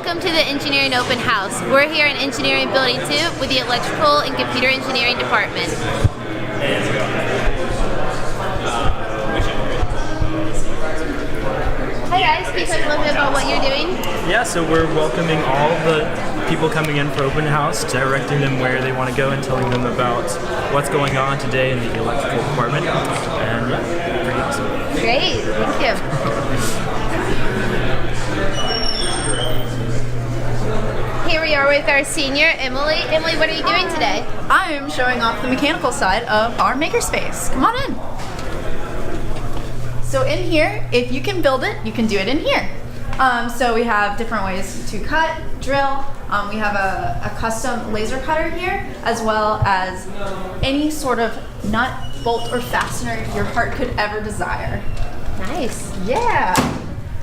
Welcome to the Engineering Open House. We're here in Engineering Building 2 with the Electrical and Computer Engineering Department. Hi guys, can you talk a little bit about what you're doing? Yeah, so we're welcoming all the people coming in for open house, directing them where they want to go and telling them about what's going on today in the electrical department. And yeah, pretty awesome. Great, thank you. Here we are with our senior, Emily. Emily, what are you doing today? I am showing off the mechanical side of our makerspace. Come on in. So in here, if you can build it, you can do it in here. So we have different ways to cut, drill. We have a custom laser cutter here, as well as any sort of nut, bolt, or fastener your heart could ever desire. Nice. Yeah.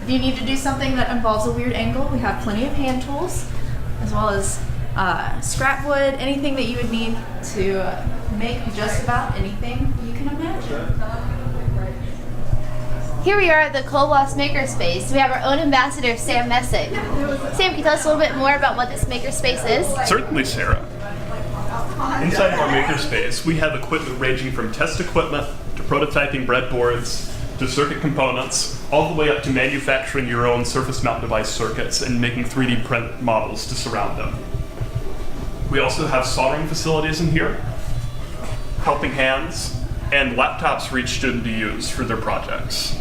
If you need to do something that involves a weird angle, we have plenty of hand tools, as well as scrap wood, anything that you would need to make just about anything you can imagine. Here we are at the Coleman Makerspace. We have our own ambassador, Sam Messick. Sam, can you tell us a little bit more about what this makerspace is? Certainly, Sarah. Inside of our makerspace, we have equipment ranging from test equipment to prototyping breadboards to circuit components, all the way up to manufacturing your own surface mount device circuits and making 3D print models to surround them. We also have soldering facilities in here, helping hands, and laptops for each student to use for their projects.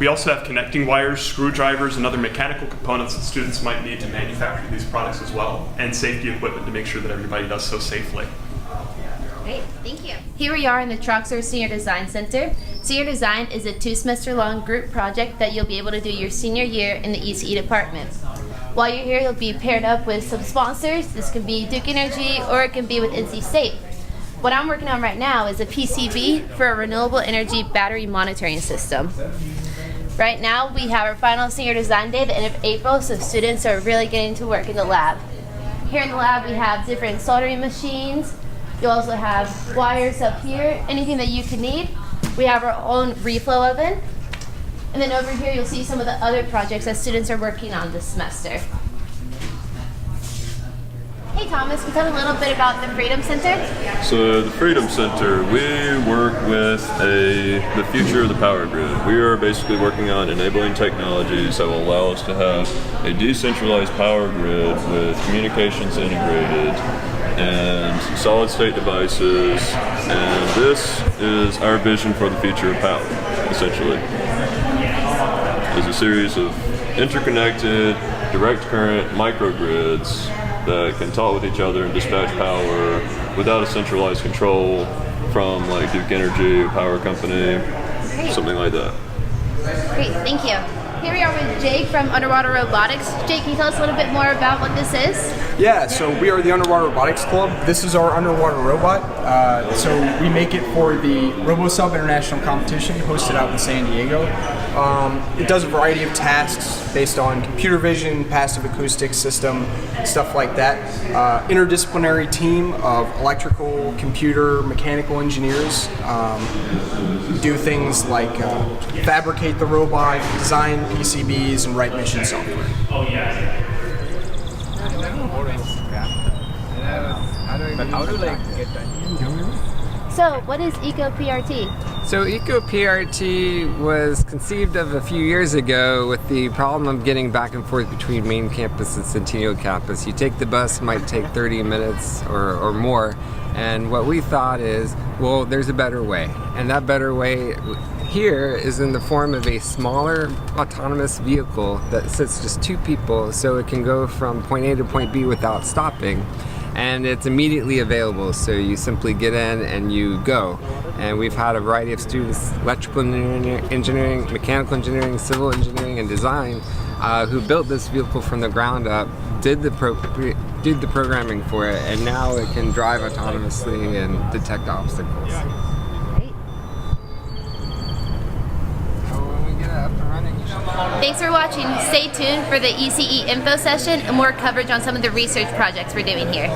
We also have connecting wires, screwdrivers, and other mechanical components that students might need to manufacture these products as well, and safety equipment to make sure that everybody does so safely. Great, thank you. Here we are in the Troxer Senior Design Center. Senior Design is a 2-semester-long group project that you'll be able to do your senior year in the ECE department. While you're here, you'll be paired up with some sponsors. This can be Duke Energy, or it can be with NC State. What I'm working on right now is a PCB for a renewable energy battery monitoring system. Right now, we have our final senior design day at the end of April, so students are really getting to work in the lab. Here in the lab, we have different soldering machines. You also have wires up here, anything that you could need. We have our own reflow oven. And then over here, you'll see some of the other projects that students are working on this semester. Hey Thomas, can you tell me a little bit about the Freedom Center? So the Freedom Center, we work with the future of the power grid. We are basically working on enabling technologies that will allow us to have a decentralized power grid with communications integrated and solid state devices, and this is our vision for the future of power, essentially. It's a series of interconnected, direct current microgrids that can talk with each other and dispatch power without a centralized control from like Duke Energy, a power company, something like that. Great, thank you. Here we are with Jake from Underwater Robotics. Jake, can you tell us a little bit more about what this is? Yeah, so we are the Underwater Robotics Club. This is our underwater robot. So we make it for the RoboSub International Competition hosted out in San Diego. It does a variety of tasks based on computer vision, passive acoustic system, stuff like that. Interdisciplinary team of electrical, computer, mechanical engineers do things like fabricate the robot, design PCBs, and write mission software. Oh yeah. But how do like get that? So, what is EcoPRT? So EcoPRT was conceived of a few years ago with the problem of getting back and forth between main campus and Centennial campus. You take the bus, it might take 30 minutes or more, and what we thought is, well, there's a better way, and that better way here is in the form of a smaller autonomous vehicle that sits just 2 people, so it can go from point A to point B without stopping. And it's immediately available, so you simply get in and you go. And we've had a variety of students, electrical engineering, mechanical engineering, civil engineering, and design, who built this vehicle from the ground up, did the programming for it, and now it can drive autonomously and detect obstacles. Great. Thanks for watching. Stay tuned for the ECE info session and more coverage on some of the research projects we're doing here.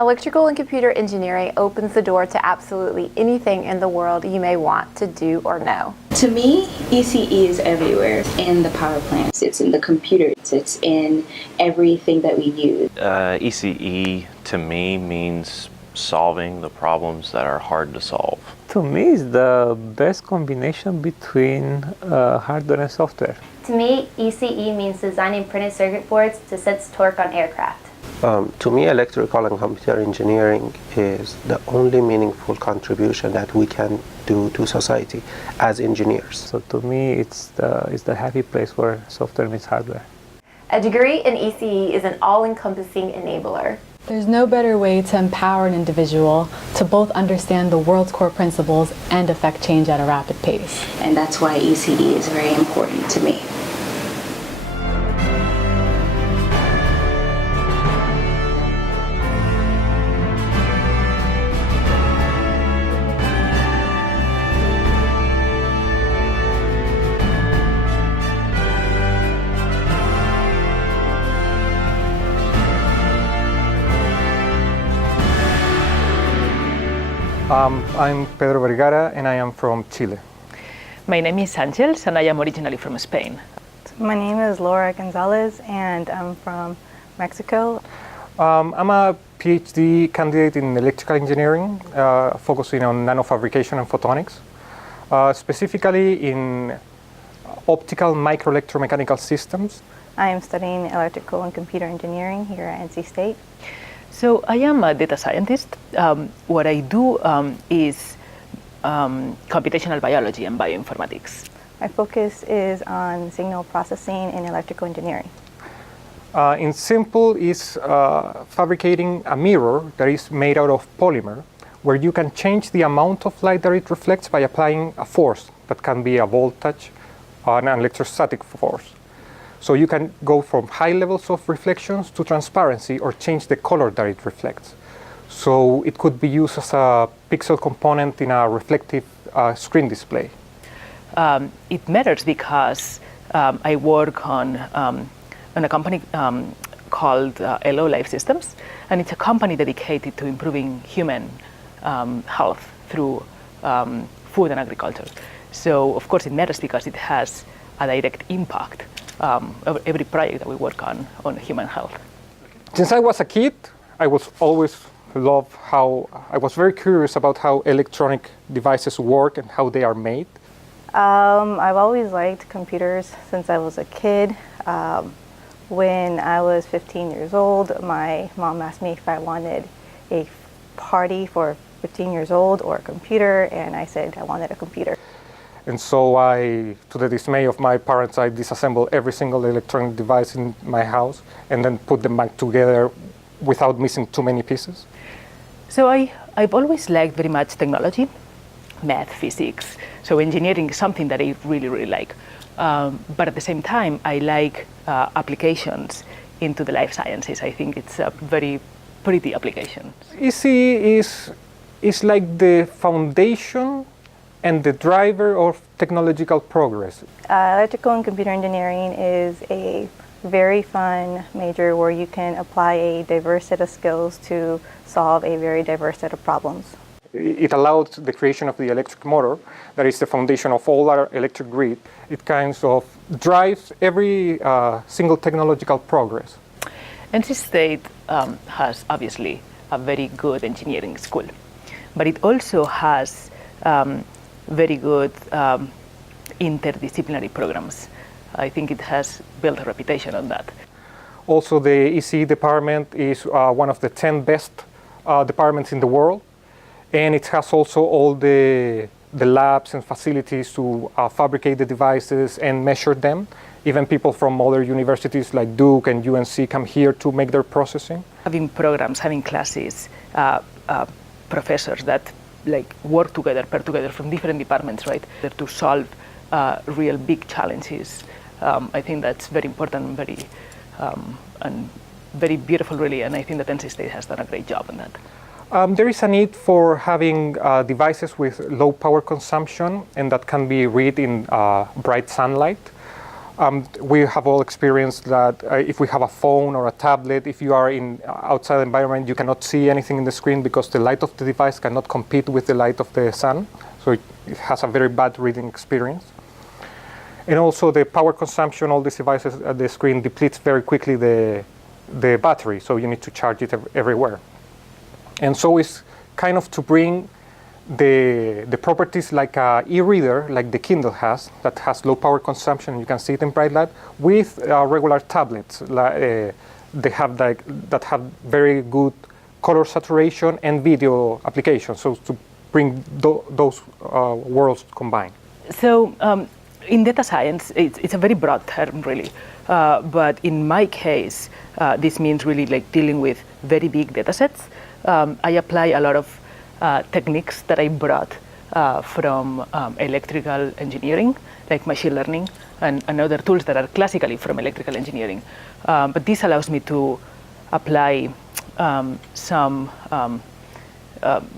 Electrical and computer engineering opens the door to absolutely anything in the world you may want to do or know. To me, ECE is everywhere. It's in the power plants, it's in the computers, it's in everything that we use. ECE to me means solving the problems that are hard to solve. To me, it's the best combination between hardware and software. To me, ECE means designing printed circuit boards to sense torque on aircraft. To me, electrical and computer engineering is the only meaningful contribution that we can do to society as engineers. So to me, it's the happy place where software meets hardware. A degree in ECE is an all-encompassing enabler. There's no better way to empower an individual to both understand the world's core principles and affect change at a rapid pace. And that's why ECE is very important to me. I'm Pedro Vergara and I am from Chile. My name is Angels and I am originally from Spain. My name is Laura Gonzalez and I'm from Mexico. I'm a PhD candidate in electrical engineering, focusing on nanofabrication and photonics, specifically in optical microelectromechanical systems. I am studying electrical and computer engineering here at NC State. So I am a data scientist. What I do is computational biology and bioinformatics. My focus is on signal processing and electrical engineering. In simple is fabricating a mirror that is made out of polymer, where you can change the amount of light that it reflects by applying a force that can be a voltage or an electrostatic force. So you can go from high levels of reflections to transparency or change the color that it reflects. So it could be used as a pixel component in a reflective screen display. It matters because I work on a company called LO Life Systems, and it's a company dedicated to improving human health through food and agriculture. So of course it matters because it has a direct impact of every project that we work on human health. Since I was a kid, I was very curious about how electronic devices work and how they are made. I've always liked computers since I was a kid. When I was 15 years old, my mom asked me if I wanted a party for 15 years old or a computer, and I said I wanted a computer. And so to the dismay of my parents, I disassembled every single electronic device in my house and then put them back together without missing too many pieces. So I've always liked very much technology, math, physics. So engineering is something that I really, really like. But at the same time, I like applications into the life sciences. I think it's a very pretty application. ECE is like the foundation and the driver of technological progress. Electrical and computer engineering is a very fun major where you can apply a diverse set of skills to solve a very diverse set of problems. It allowed the creation of the electric motor, that is the foundation of all our electric grid. It kind of drives every single technological progress. NC State has obviously a very good engineering school, but it also has very good interdisciplinary programs. I think it has built a reputation on that. Also, the ECE department is one of the 10 best departments in the world, and it has also all the labs and facilities to fabricate the devices and measure them. Even people from other universities like Duke and UNC come here to make their processing. Having programs, having classes, professors that work together, pair together from different departments, right, to solve real big challenges. I think that's very important and very beautiful, really, and I think that NC State has done a great job on that. There is a need for having devices with low power consumption and that can be read in bright sunlight. We have all experienced that if we have a phone or a tablet, if you are in outside environment, you cannot see anything in the screen because the light of the device cannot compete with the light of the sun. so it has a very bad reading experience. And also the power consumption, all these devices at the screen depletes very quickly the battery, so you need to charge it everywhere. And so it's kind of to bring the properties like a e-reader, like the Kindle has, that has low power consumption, you can see it in bright light, with regular tablets that have very good color saturation and video applications, so to bring those worlds combined. So in data science, it's a very broad term, really. But in my case, this means really like dealing with very big data sets. I apply a lot of techniques that I brought from electrical engineering, like machine learning, and other tools that are classically from electrical engineering. But this allows me to apply some,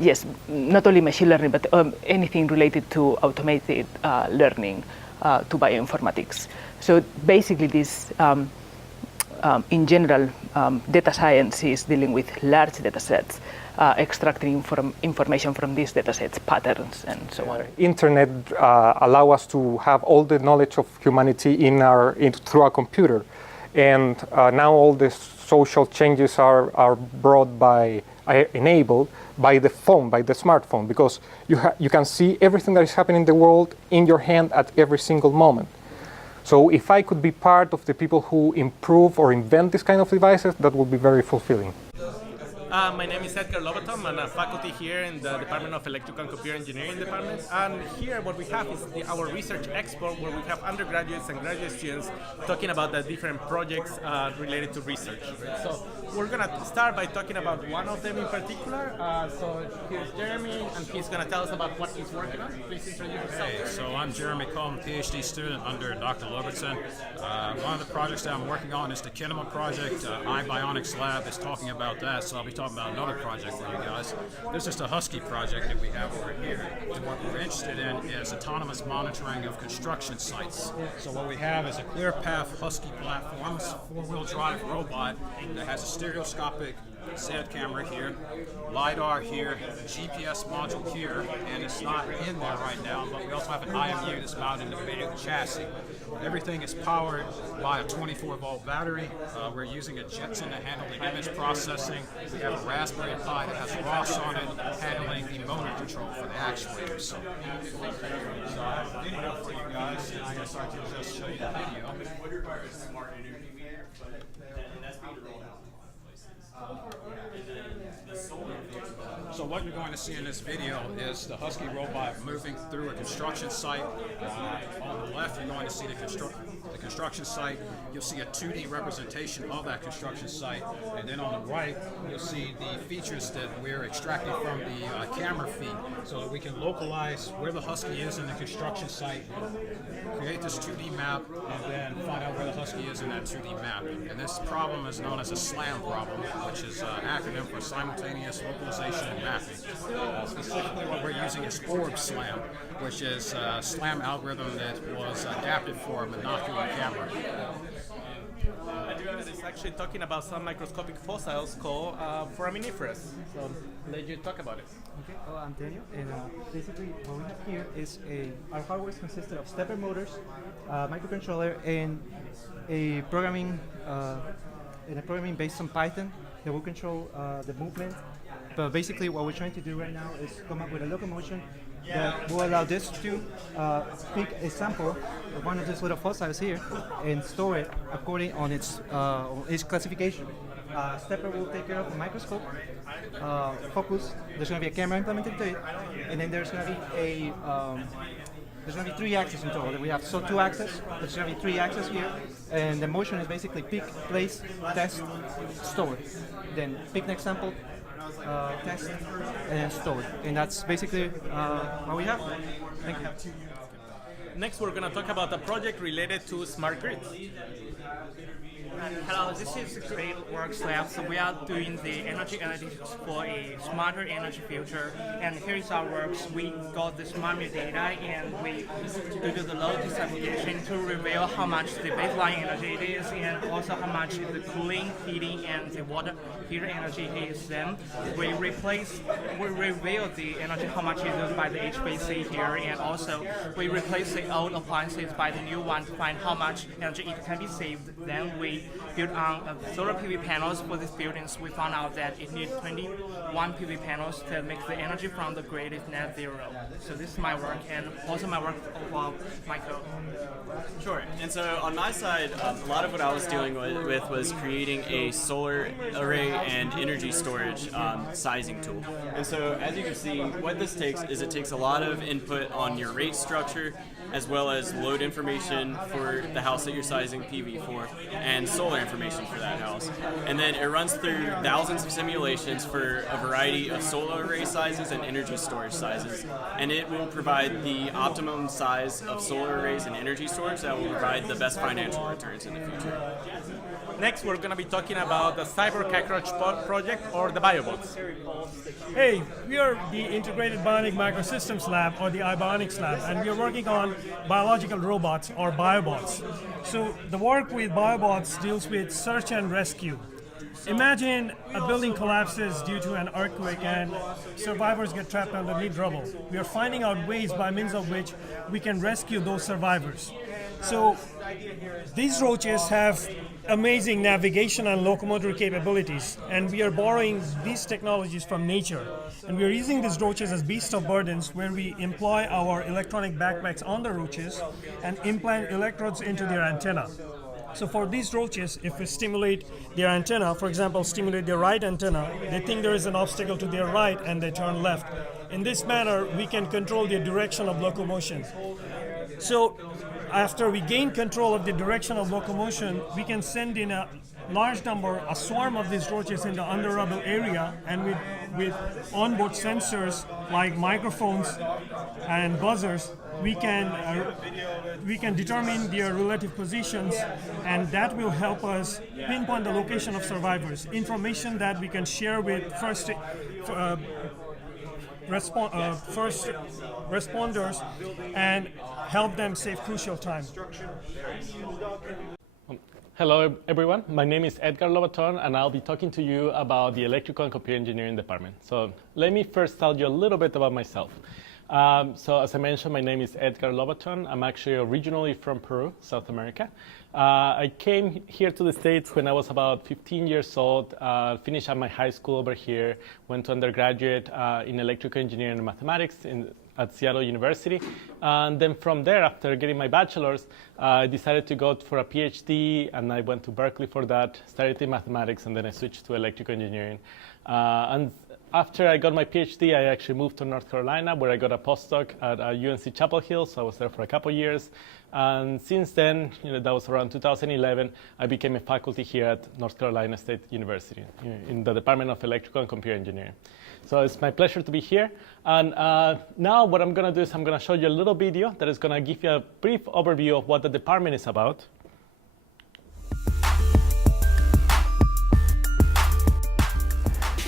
yes, not only machine learning, but anything related to automated learning to bioinformatics. So basically this, in general, data science is dealing with large data sets, extracting information from these data sets, patterns, and so on. Internet allow us to have all the knowledge of humanity through our computer. And now all the social changes are enabled by the phone, by the smartphone, because you can see everything that is happening in the world in your hand at every single moment. So if I could be part of the people who improve or invent this kind of devices, that would be very fulfilling. My name is Edgar Louboutin. I'm a faculty here in the Department of Electrical and Computer Engineering department. And here what we have is our research expo, where we have undergraduates and graduate students talking about the different projects related to research. So we're going to start by talking about one of them in particular. So here's Jeremy, and he's going to tell us about what he's working on. Please introduce yourself. Hey, so I'm Jeremy Coleman, PhD student under Dr. Louboutin. One of the projects that I'm working on is the Kinema project. iBionics Lab is talking about that, so I'll be talking about another project for you guys. This is the Husky project that we have over here. And what we're interested in is autonomous monitoring of construction sites. So what we have is a ClearPath Husky platforms, four-wheel drive robot that has a stereoscopic SAD camera here, LiDAR here, GPS module here, and it's not in there right now, but we also have an IMU that's mounted in the big chassis. Everything is powered by a 24-volt battery. We're using a Jetson to handle the image processing. We have a Raspberry Pi that has ROS on it, handling the motor control for the actuators. So I have a video for you guys, and I'm going to start to just show you the video. So what you're going to see in this video is the Husky robot moving through a construction site. On the left, you're going to see the construction site. You'll see a 2D representation of that construction site. And then on the right, you'll see the features that we're extracting from the camera feed so that we can localize where the Husky is in the construction site, create this 2D map, and then find out where the Husky is in that 2D map. And this problem is known as a SLAM problem, which is an acronym for simultaneous localization and mapping. Specifically what we're using is Orb SLAM, which is a SLAM algorithm that was adapted for a monocular camera. It's actually talking about some microscopic fossils called foraminiferous. So let you talk about it. Okay, I'm Daniel, and basically what we have here is our hardware is consisted of stepper motors, microcontroller, and a programming based on Python that will control the movement. But basically what we're trying to do right now is come up with a locomotion that will allow this to pick a sample of one of these little fossils here and store it according on its classification. Stepper will take care of the microscope, focus. There's going to be a camera implemented to it, and then there's going to be there's going to be 3 axes in total. We have 2 axes. There's going to be 3 axes here, and the motion is basically pick, place, test, store. Then pick next sample, test, and then store. And that's basically what we have. Thank you. Next, we're going to talk about a project related to smart grids. Hello, this is Great Works Lab. So we are doing the energy analytics for a smarter energy future. And here is our works. We got the smart meter data and we do the load disaggregation to reveal how much the baseline energy it is and also how much the cooling, heating, and the water heater energy is. Then we reveal the energy, how much is used by the HPC here, and also we replace the old appliances by the new one to find how much energy it can be saved. Then we built on solar PV panels for these buildings. We found out that it needs 21 PV panels to make the energy from the grid is net zero. So this is my work, and also my work of Michael. Sure. And so on my side, a lot of what I was dealing with was creating a solar array and energy storage sizing tool. And so as you can see, what this takes is it takes a lot of input on your rate structure, as well as load information for the house that you're sizing PV for, and solar information for that house. And then it runs through thousands of simulations for a variety of solar array sizes and energy storage sizes. And it will provide the optimum size of solar arrays and energy storage that will provide the best financial returns in the future. Next, we're going to be talking about the Cyber Cockroach project, or the Biobots. Hey, we are the Integrated Bionic Microsystems Lab, or the iBionics Lab, and we are working on biological robots, or biobots. So the work with biobots deals with search and rescue. Imagine a building collapses due to an earthquake and survivors get trapped underneath rubble. We are finding out ways by means of which we can rescue those survivors. So these roaches have amazing navigation and locomotor capabilities, and we are borrowing these technologies from nature. And we are using these roaches as beasts of burdens, where we employ our electronic backpacks on the roaches and implant electrodes into their antenna. So for these roaches, if we stimulate their antenna, for example, stimulate their right antenna, they think there is an obstacle to their right and they turn left. In this manner, we can control their direction of locomotion. So after we gain control of the direction of locomotion, we can send in a large number, a swarm of these roaches in the under rubble area, and with onboard sensors like microphones and buzzers, we can determine their relative positions, and that will help us pinpoint the location of survivors. Information that we can share with first responders and help them save crucial time. Hello everyone, my name is Edgar Louboutin and I'll be talking to you about the Electrical and Computer Engineering department. So let me first tell you a little bit about myself. So as I mentioned, my name is Edgar Louboutin. I'm actually originally from Peru, South America. I came here to the States when I was about 15 years old, finished up my high school over here, went to undergraduate in electrical engineering and mathematics at Seattle University. And then from there, after getting my bachelor's, I decided to go for a PhD, and I went to Berkeley for that, started in mathematics, and then I switched to electrical engineering. And after I got my PhD, I actually moved to North Carolina, where I got a postdoc at UNC Chapel Hill, so I was there for a couple of years. And since then, that was around 2011, I became a faculty here at North Carolina State University in the Department of Electrical and Computer Engineering. So it's my pleasure to be here. And now what I'm going to do is I'm going to show you a little video that is going to give you a brief overview of what the department is about.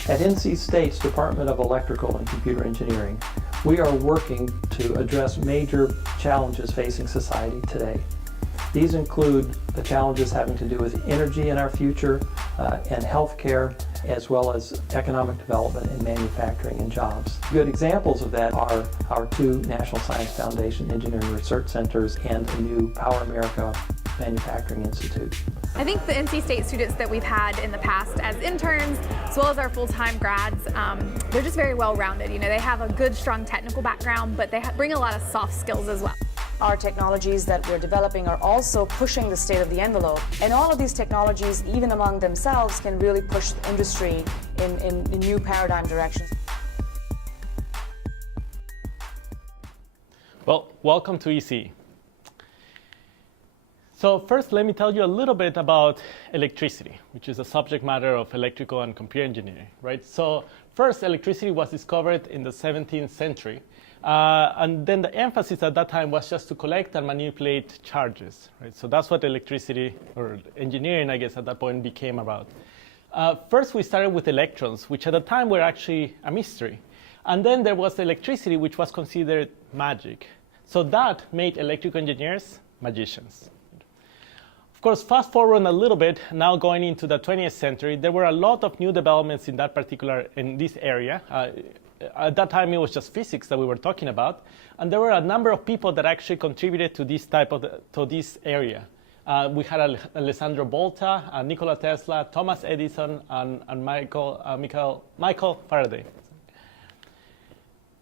At NC State's Department of Electrical and Computer Engineering, we are working to address major challenges facing society today. These include the challenges having to do with energy in our future and healthcare, as well as economic development and manufacturing and jobs. Good examples of that are our two National Science Foundation Engineering Research Centers and a new Power America Manufacturing Institute. I think the NC State students that we've had in the past as interns, as well as our full-time grads, they're just very well-rounded. They have a good, strong technical background, but they bring a lot of soft skills as well. Our technologies that we're developing are also pushing the state of the envelope. And all of these technologies, even among themselves, can really push the industry in new paradigm directions. Well, welcome to ECE. So first, let me tell you a little bit about electricity, which is a subject matter of electrical and computer engineering, right? So first, electricity was discovered in the 17th century And then the emphasis at that time was just to collect and manipulate charges, right? So that's what electricity, or engineering, I guess, at that point became about. First, we started with electrons, which at the time were actually a mystery. And then there was electricity, which was considered magic. So that made electrical engineers magicians. Of course, fast forward a little bit, now going into the 20th century, there were a lot of new developments in this area. At that time, it was just physics that we were talking about. And there were a number of people that actually contributed to this area. We had Alessandro Volta, Nikola Tesla, Thomas Edison, and Michael Faraday.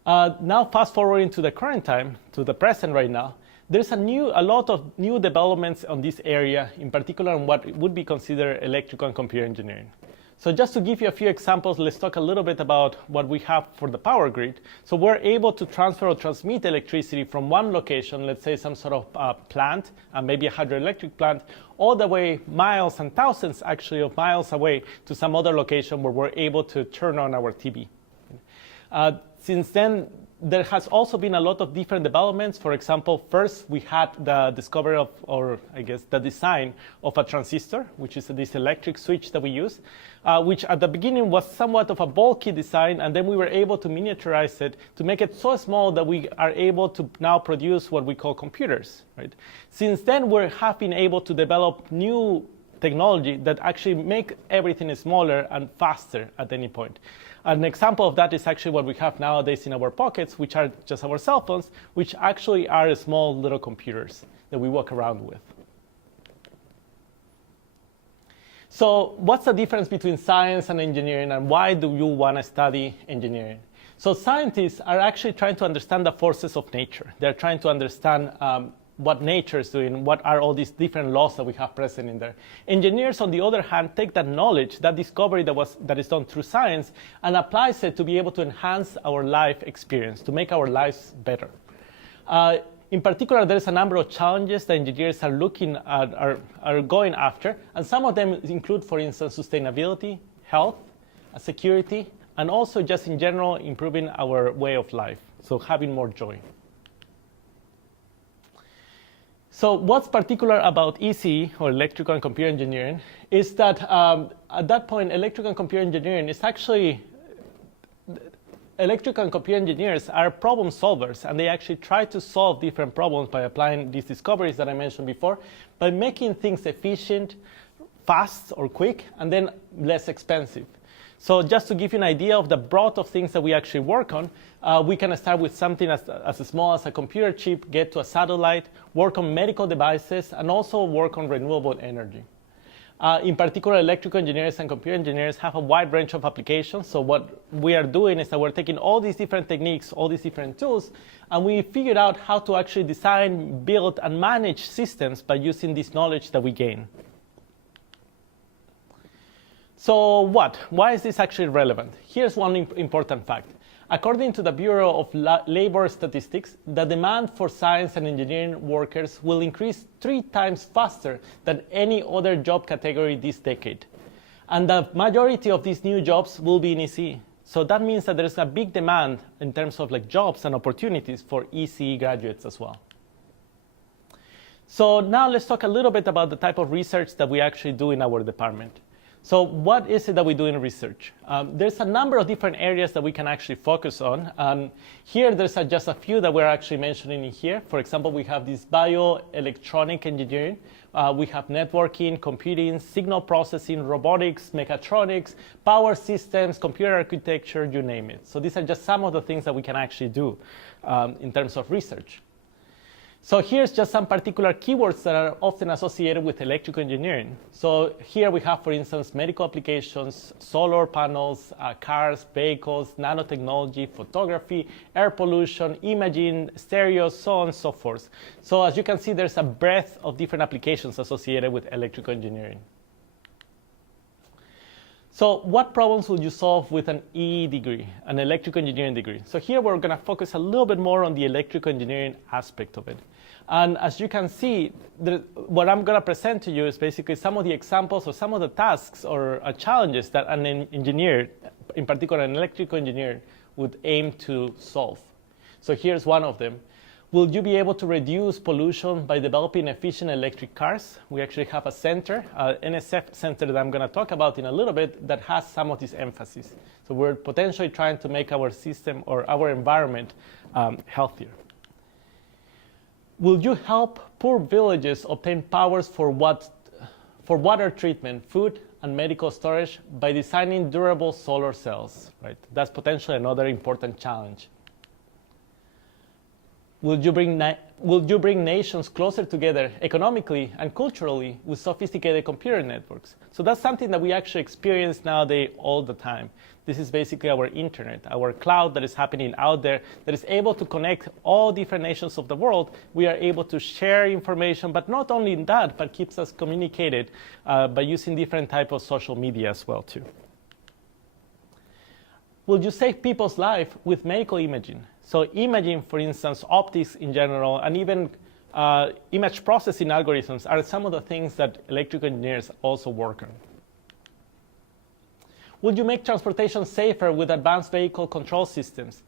Now, fast forwarding to the current time, to the present right now, there's a lot of new developments on this area, in particular on what would be considered electrical and computer engineering. So just to give you a few examples, let's talk a little bit about what we have for the power grid. So we're able to transfer or transmit electricity from one location, let's say some sort of plant, maybe a hydroelectric plant, all the way miles and thousands actually of miles away to some other location where we're able to turn on our TV. Since then, there has also been a lot of different developments. For example, first we had the discovery of, or I guess the design of a transistor, which is this electric switch that we use, which at the beginning was somewhat of a bulky design, and then we were able to miniaturize it to make it so small that we are able to now produce what we call computers, right? Since then, we have been able to develop new technology that actually make everything smaller and faster at any point. An example of that is actually what we have nowadays in our pockets, which are just our cell phones, which actually are small little computers that we walk around with. So what's the difference between science and engineering, and why do you want to study engineering? So scientists are actually trying to understand the forces of nature. They're trying to understand what nature is doing, what are all these different laws that we have present in there. Engineers, on the other hand, take that knowledge, that discovery that is done through science, and applies it to be able to enhance our life experience, to make our lives better. In particular, there's a number of challenges that engineers are looking at, are going after, and some of them include, for instance, sustainability, health, security, and also just in general improving our way of life, so having more joy. So what's particular about ECE, or electrical and computer engineering, is that at that point, electrical and computer engineering is actually, electrical and computer engineers are problem solvers, and they actually try to solve different problems by applying these discoveries that I mentioned before, by making things efficient, fast or quick, and then less expensive. So just to give you an idea of the breadth of things that we actually work on, we can start with something as small as a computer chip, get to a satellite, work on medical devices, and also work on renewable energy. In particular, electrical engineers and computer engineers have a wide range of applications. So what we are doing is that we're taking all these different techniques, all these different tools, and we figured out how to actually design, build, and manage systems by using this knowledge that we gain. So why is this actually relevant? Here's one important fact. According to the Bureau of Labor Statistics, the demand for science and engineering workers will increase 3 times faster than any other job category this decade. And the majority of these new jobs will be in ECE. So that means that there's a big demand in terms of jobs and opportunities for ECE graduates as well. So now let's talk a little bit about the type of research that we actually do in our department. So what is it that we do in research? There's a number of different areas that we can actually focus on. Here, there's just a few that we're actually mentioning in here. For example, we have this bioelectronic engineering. We have networking, computing, signal processing, robotics, mechatronics, power systems, computer architecture, you name it. So these are just some of the things that we can actually do in terms of research. So here's just some particular keywords that are often associated with electrical engineering. So here we have, for instance, medical applications, solar panels, cars, vehicles, nanotechnology, photography, air pollution, imaging, stereo, so on and so forth. So as you can see, there's a breadth of different applications associated with electrical engineering. So what problems would you solve with an EE degree, an electrical engineering degree? So here we're going to focus a little bit more on the electrical engineering aspect of it. And as you can see, what I'm going to present to you is basically some of the examples or some of the tasks or challenges that an engineer, in particular an electrical engineer, would aim to solve. So here's one of them. Will you be able to reduce pollution by developing efficient electric cars? We actually have a center, NSF center that I'm going to talk about in a little bit, that has some of this emphasis. So we're potentially trying to make our system or our environment healthier. Will you help poor villages obtain powers for water treatment, food, and medical storage by designing durable solar cells? Right? That's potentially another important challenge. Will you bring nations closer together economically and culturally with sophisticated computer networks? So that's something that we actually experience nowadays all the time. This is basically our internet, our cloud that is happening out there that is able to connect all different nations of the world. We are able to share information, but not only that, but keeps us communicated by using different types of social media as well too. Will you save people's life with medical imaging? So imaging, for instance, optics in general, and even image processing algorithms are some of the things that electrical engineers also work on. Would you make transportation safer with advanced vehicle control systems?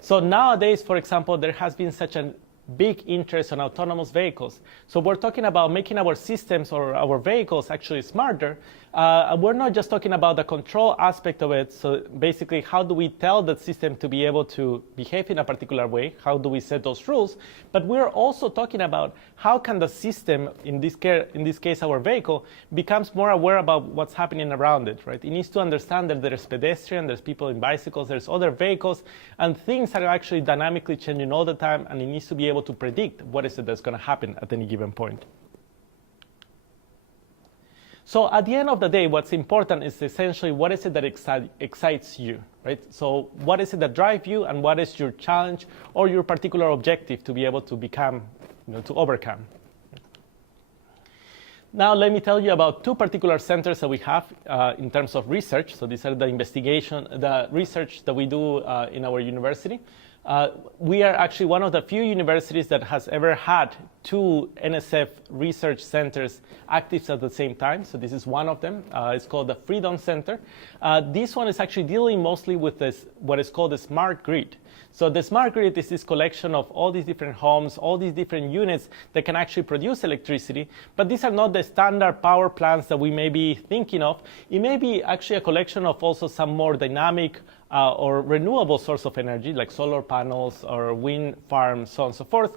So nowadays, for example, there has been such a big interest on autonomous vehicles. So we're talking about making our systems or our vehicles actually smarter. We're not just talking about the control aspect of it. So basically, how do we tell the system to be able to behave in a particular way? How do we set those rules? But we're also talking about how can the system, in this case our vehicle, becomes more aware about what's happening around it, right? It needs to understand that there's pedestrians, there's people in bicycles, there's other vehicles, and things are actually dynamically changing all the time, and it needs to be able to predict what is it that's going to happen at any given point. So at the end of the day, what's important is essentially what is it that excites you, right? So what is it that drives you, and what is your challenge or your particular objective to be able to become, to overcome. Now let me tell you about two particular centers that we have in terms of research. So these are the research that we do in our university. We are actually one of the few universities that has ever had two NSF research centers active at the same time. So this is one of them. It's called the Freedom Center. This one is actually dealing mostly with what is called the smart grid. So the smart grid is this collection of all these different homes, all these different units that can actually produce electricity. But these are not the standard power plants that we may be thinking of. It may be actually a collection of also some more dynamic or renewable source of energy, like solar panels or wind farms, so on and so forth,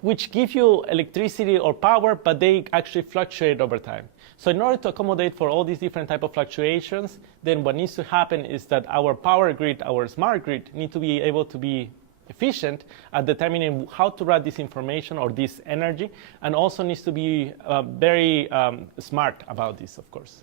which give you electricity or power, but they actually fluctuate over time. So in order to accommodate for all these different type of fluctuations, then what needs to happen is that our power grid, our smart grid, need to be able to be efficient at determining how to route this information or this energy, and also needs to be very smart about this, of course.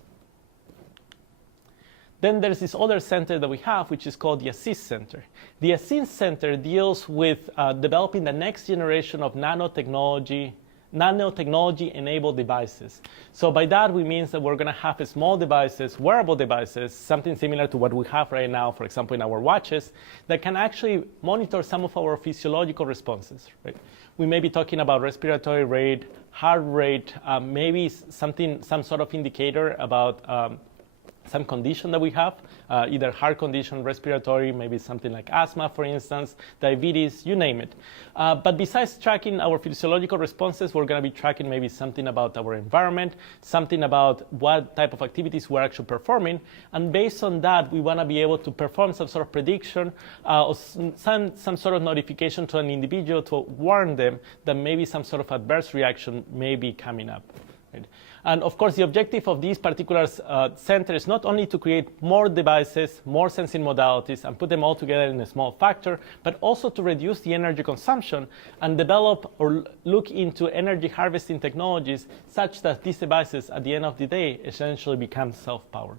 Then there's this other center that we have, which is called the ECE Center. The ECE Center deals with developing the next generation of nanotechnology-enabled devices. So by that, we mean that we're going to have small devices, wearable devices, something similar to what we have right now, for example, in our watches, that can actually monitor some of our physiological responses. Right? We may be talking about respiratory rate, heart rate, maybe some sort of indicator about some condition that we have, either heart condition, respiratory, maybe something like asthma, for instance, diabetes, you name it. But besides tracking our physiological responses, we're going to be tracking maybe something about our environment, something about what type of activities we're actually performing. And based on that, we want to be able to perform some sort of prediction or some sort of notification to an individual to warn them that maybe some sort of adverse reaction may be coming up. Right? And of course, the objective of these particular centers is not only to create more devices, more sensing modalities, and put them all together in a small factor, but also to reduce the energy consumption and develop or look into energy harvesting technologies such that these devices, at the end of the day, essentially become self-powered.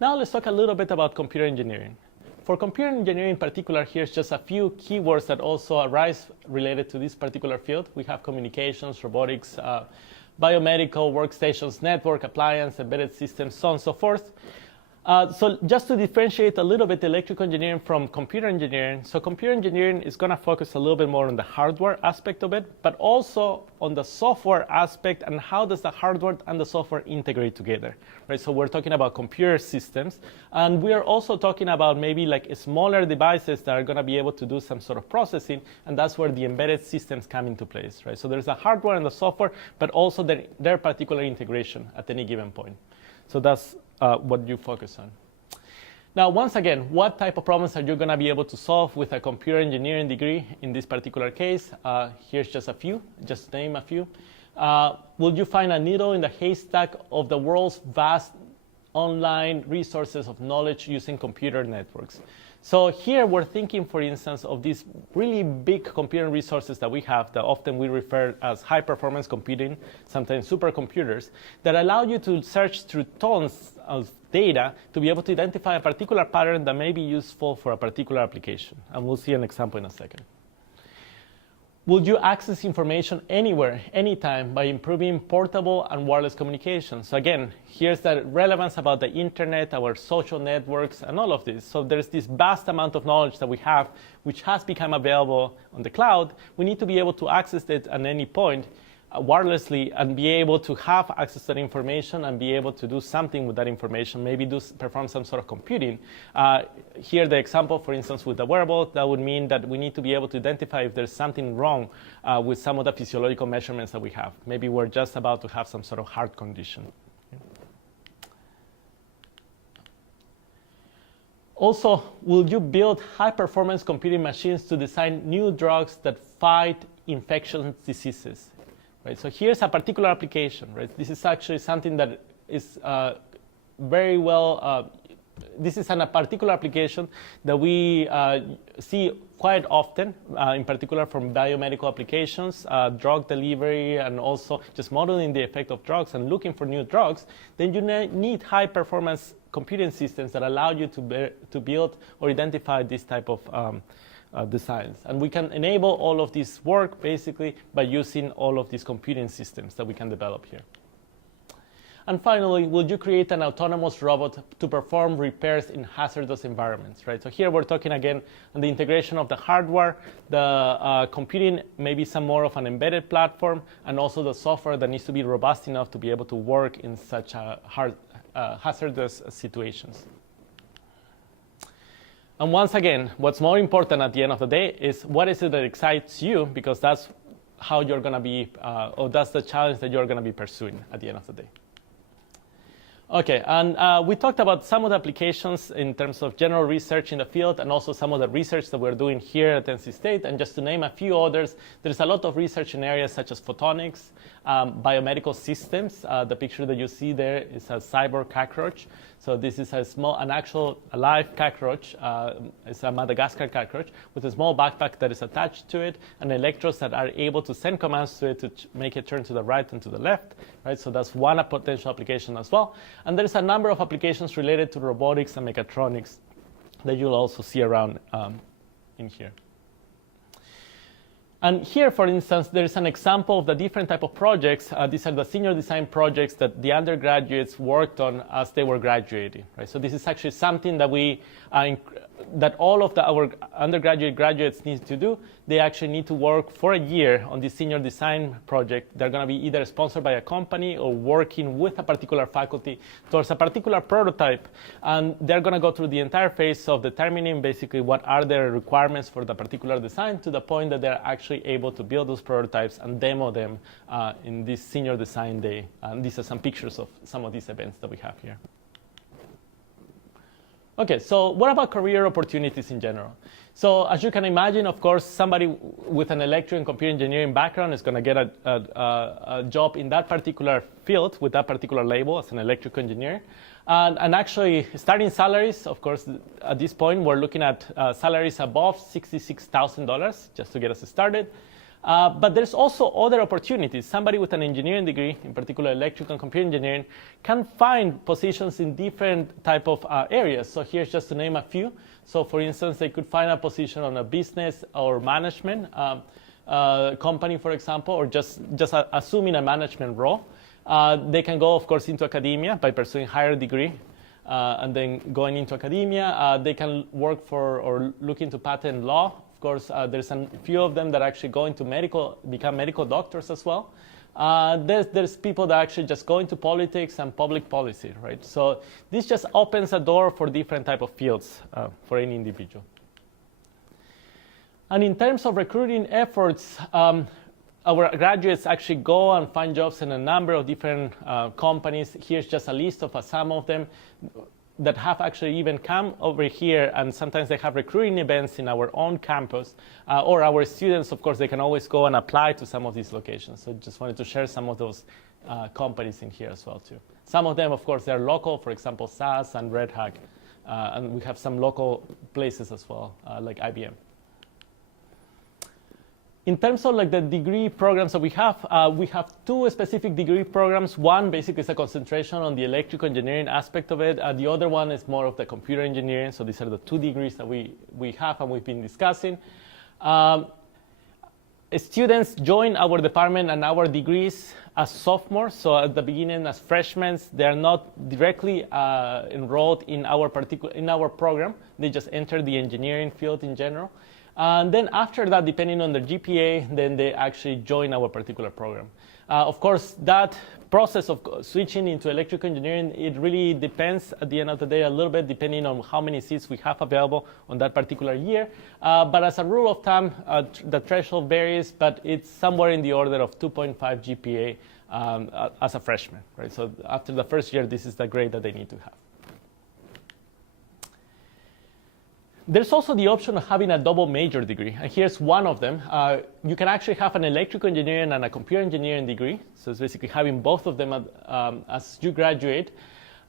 Now let's talk a little bit about computer engineering. For computer engineering in particular, here's just a few keywords that also arise related to this particular field. We have communications, robotics, biomedical, workstations, network, appliance, embedded systems, so on and so forth. So just to differentiate a little bit electrical engineering from computer engineering, so computer engineering is going to focus a little bit more on the hardware aspect of it, but also on the software aspect and how does the hardware and the software integrate together, right? So we're talking about computer systems, and we are also talking about maybe like smaller devices that are going to be able to do some sort of processing, and that's where the embedded systems come into place, right? So there's the hardware and the software, but also their particular integration at any given point. So that's what you focus on. Now, once again, what type of problems are you going to be able to solve with a computer engineering degree in this particular case? Here's just a few, just name a few. Will you find a needle in the haystack of the world's vast online resources of knowledge using computer networks? So here we're thinking, for instance, of these really big computing resources that we have that often we refer as high-performance computing, sometimes supercomputers, that allow you to search through tons of data to be able to identify a particular pattern that may be useful for a particular application. And we'll see an example in a second. Would you access information anywhere, anytime, by improving portable and wireless communication? So again, here's the relevance about the internet, our social networks, and all of this. So there's this vast amount of knowledge that we have, which has become available on the cloud. We need to be able to access it at any point wirelessly and be able to have access to that information and be able to do something with that information, maybe perform some sort of computing. Here the example, for instance, with the wearable, that would mean that we need to be able to identify if there's something wrong with some of the physiological measurements that we have. Maybe we're just about to have some sort of heart condition. Also, will you build high-performance computing machines to design new drugs that fight infectious diseases? Right, so here's a particular application. Right? This is actually something that is very well. This is a particular application that we see quite often, in particular from biomedical applications, drug delivery, and also just modeling the effect of drugs and looking for new drugs. Then you need high-performance computing systems that allow you to build or identify this type of designs. And we can enable all of this work basically by using all of these computing systems that we can develop here. And finally, will you create an autonomous robot to perform repairs in hazardous environments, right? So here we're talking again on the integration of the hardware, the computing, maybe some more of an embedded platform, and also the software that needs to be robust enough to be able to work in such hazardous situations. And once again, what's more important at the end of the day is what is it that excites you, because that's how you're going to be, or that's the challenge that you're going to be pursuing at the end of the day. Okay, and we talked about some of the applications in terms of general research in the field and also some of the research that we're doing here at NC State. And just to name a few others, there's a lot of research in areas such as photonics, biomedical systems. The picture that you see there is a cyborg cockroach. So this is an actual live cockroach. It's a Madagascar cockroach with a small backpack that is attached to it and electrodes that are able to send commands to it to make it turn to the right and to the left. Right? So that's one potential application as well. And there's a number of applications related to robotics and mechatronics that you'll also see around in here. And here, for instance, there's an example of the different type of projects. These are the senior design projects that the undergraduates worked on as they were graduating. Right? So this is actually something that that all of our undergraduate graduates need to do. They actually need to work for a year on this senior design project. They're going to be either sponsored by a company or working with a particular faculty towards a particular prototype. And they're going to go through the entire phase of determining basically what are their requirements for the particular design to the point that they're actually able to build those prototypes and demo them in this senior design day. And these are some pictures of some of these events that we have here. Okay, so what about career opportunities in general? So as you can imagine, of course, somebody with an electrical and computer engineering background is going to get a job in that particular field with that particular label as an electrical engineer. And actually, starting salaries, of course, at this point, we're looking at salaries above $66,000 just to get us started. But there's also other opportunities. Somebody with an engineering degree, in particular electrical and computer engineering, can find positions in different type of areas. So here's just to name a few. So for instance, they could find a position on a business or management company, for example, or just assuming a management role. They can go, of course, into academia by pursuing higher degree. and then going into academia. They can work for or look into patent law. Of course, there's a few of them that actually go into become medical doctors as well. There's people that actually just go into politics and public policy, right? So this just opens a door for different type of fields for any individual. And in terms of recruiting efforts, our graduates actually go and find jobs in a number of different companies. Here's just a list of some of them that have actually even come over here, and sometimes they have recruiting events in our own campus, or our students, of course, they can always go and apply to some of these locations. So just wanted to share some of those companies in here as well too. Some of them, of course, they're local, for example, SAS and Red Hat, and we have some local places as well, like IBM. In terms of like the degree programs that we have two specific degree programs. One basically is a concentration on the electrical engineering aspect of it. The other one is more of the computer engineering. So these are the two degrees that we have and we've been discussing. Students join our department and our degrees as sophomores. So at the beginning as freshmen, they are not directly enrolled in our program. They just enter the engineering field in general. And then after that, depending on their GPA, then they actually join our particular program. Of course, that process of switching into electrical engineering, it really depends at the end of the day a little bit depending on how many seats we have available on that particular year. But as a rule of thumb, the threshold varies, but it's somewhere in the order of 2.5 GPA as a freshman, right? So after the first year, this is the grade that they need to have. There's also the option of having a double major degree, and here's one of them. You can actually have an electrical engineering and a computer engineering degree, so it's basically having both of them as you graduate.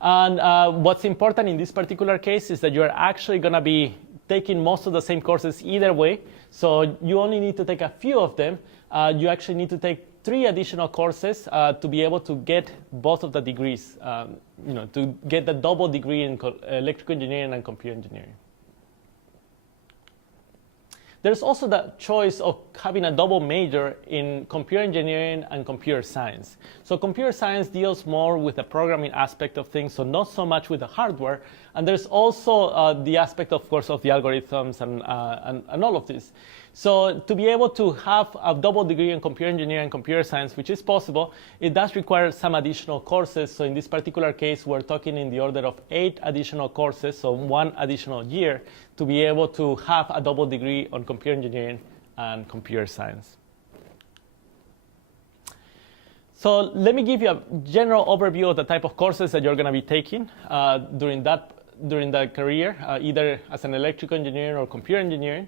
And what's important in this particular case is that you're actually going to be taking most of the same courses either way, so you only need to take a few of them. You actually need to take 3 additional courses to be able to get both of the degrees, to get the double degree in electrical engineering and computer engineering. There's also the choice of having a double major in computer engineering and computer science. So computer science deals more with the programming aspect of things, so not so much with the hardware. And there's also the aspect, of course, of the algorithms and all of this. So to be able to have a double degree in computer engineering and computer science, which is possible, it does require some additional courses. So in this particular case, we're talking in the order of 8 additional courses, so 1 additional year, to be able to have a double degree on computer engineering and computer science. So let me give you a general overview of the type of courses that you're going to be taking during that career, either as an electrical engineer or computer engineering.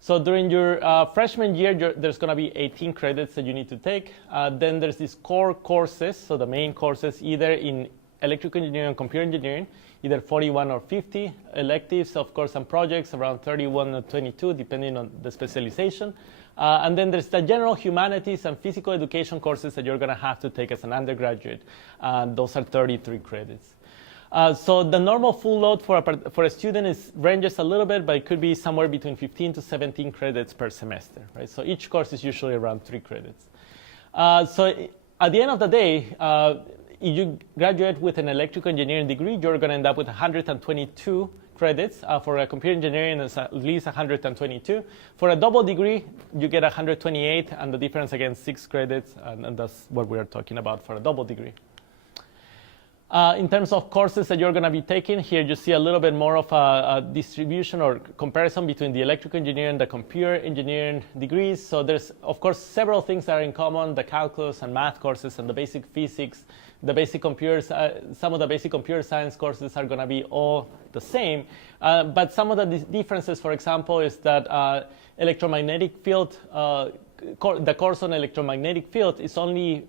So during your freshman year, there's going to be 18 credits that you need to take. Then there's these core courses, so the main courses either in electrical engineering and computer engineering, either 41 or 50 electives, of course, and projects around 31 or 22, depending on the specialization. And then there's the general humanities and physical education courses that you're going to have to take as an undergraduate. Those are 33 credits. So the normal full load for a student ranges a little bit, but it could be somewhere between 15 to 17 credits per semester, right? So each course is usually around 3 credits. So at the end of the day, if you graduate with an electrical engineering degree, you're going to end up with 122 credits. For a computer engineering, it's at least 122. For a double degree, you get 128, and the difference again, 6 credits, and that's what we are talking about for a double degree. In terms of courses that you're going to be taking, here you see a little bit more of a distribution or comparison between the electrical engineering and the computer engineering degrees. So there's, of course, several things that are in common: the calculus and math courses and the basic physics, the basic computers. Some of the basic computer science courses are going to be all the same. But some of the differences, for example, is that electromagnetic field, the course on electromagnetic field is only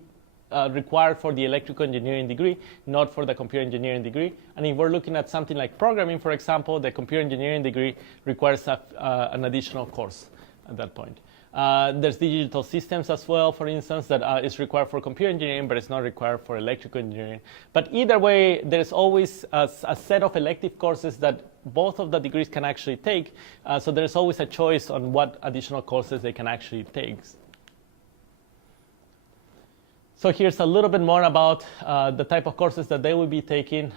required for the electrical engineering degree, not for the computer engineering degree. And if we're looking at something like programming, for example, the computer engineering degree requires an additional course at that point. There's digital systems as well, for instance, that is required for computer engineering, but it's not required for electrical engineering. But either way, there's always a set of elective courses that both of the degrees can actually take. So there's always a choice on what additional courses they can actually take. So here's a little bit more about the type of courses that they will be taking.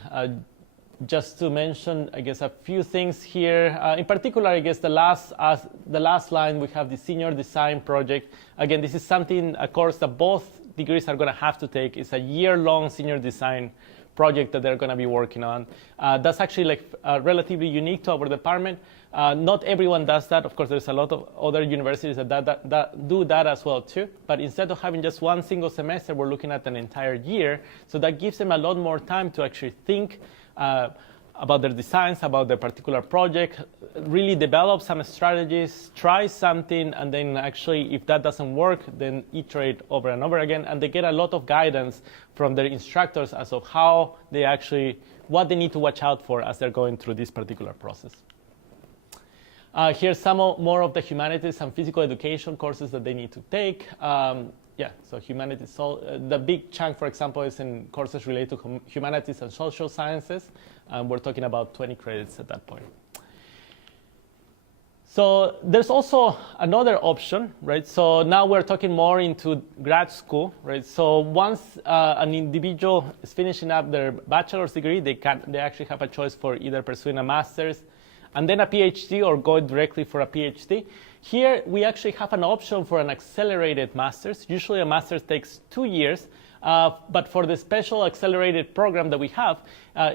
just to mention, I guess, a few things here. In particular, I guess the last line, we have the senior design project. Again, this is something, a course that both degrees are going to have to take. It's a year-long senior design project that they're going to be working on. That's actually like relatively unique to our department. Not everyone does that. Of course, there's a lot of other universities that do that as well too. But instead of having just one single semester, we're looking at an entire year. So that gives them a lot more time to actually think about their designs, about their particular project, really develop some strategies, try something, and then actually, if that doesn't work, then iterate over and over again. And they get a lot of guidance from their instructors as of how they actually, what they need to watch out for as they're going through this particular process. Here's some more of the humanities and physical education courses that they need to take. Yeah, so humanities, the big chunk, for example, is in courses related to humanities and social sciences. We're talking about 20 credits at that point. So there's also another option, right? So now we're talking more into grad school, right? So once an individual is finishing up their bachelor's degree, they actually have a choice for either pursuing a master's and then a PhD or go directly for a PhD. Here, we actually have an option for an accelerated master's. Usually a master's takes 2 years, but for the special accelerated program that we have,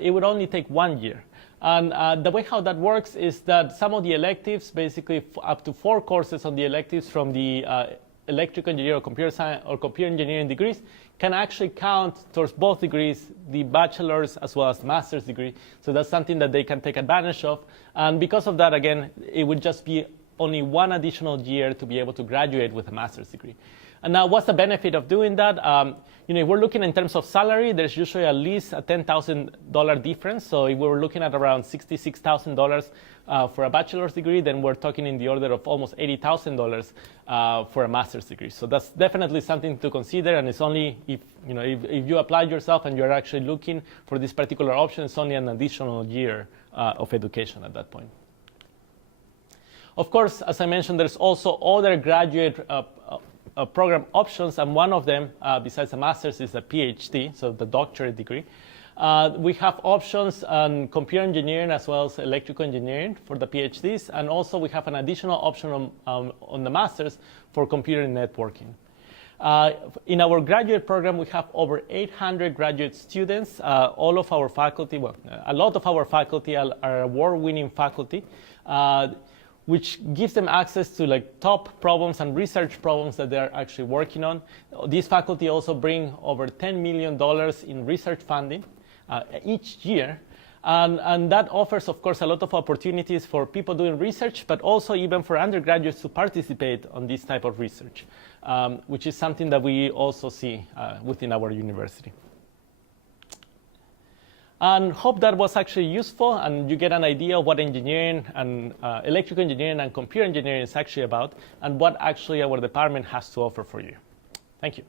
it would only take 1 year. And the way how that works is that some of the electives, basically up to 4 courses on the electives from the electrical engineering or computer science or computer engineering degrees can actually count towards both degrees, the bachelor's as well as the master's degree. So that's something that they can take advantage of. And because of that, again, it would just be only 1 additional year to be able to graduate with a master's degree. And now, what's the benefit of doing that? If we're looking in terms of salary, there's usually at least a $10,000 difference. So if we were looking at around $66,000 for a bachelor's degree, then we're talking in the order of almost $80,000 for a master's degree. So that's definitely something to consider. And it's only if you applied yourself and you're actually looking for this particular option, it's only an additional year of education at that point. Of course, as I mentioned, there's also other graduate program options, and one of them, besides a master's, is a PhD, so the doctorate degree. We have options on computer engineering as well as electrical engineering for the PhDs, and also we have an additional option on the master's for computer networking. In our graduate program, we have over 800 graduate students. All of our faculty, well, a lot of our faculty are award-winning faculty, which gives them access to like top problems and research problems that they're actually working on. These faculty also bring over $10 million in research funding each year. And that offers, of course, a lot of opportunities for people doing research, but also even for undergraduates to participate on this type of research, which is something that we also see within our university. And hope that was actually useful and you get an idea of what engineering and electrical engineering and computer engineering is actually about and what actually our department has to offer for you. Thank you.